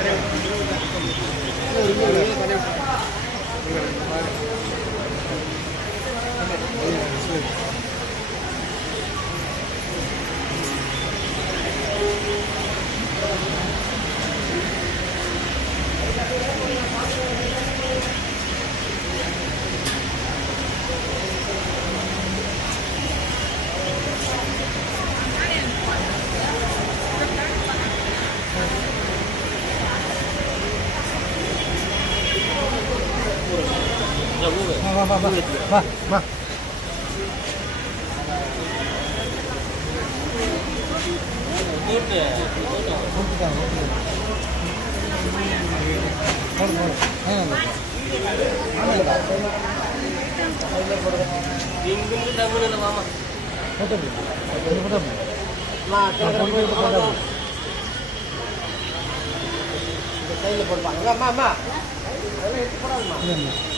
Thank you. vâng vâng vâng vâng vâng English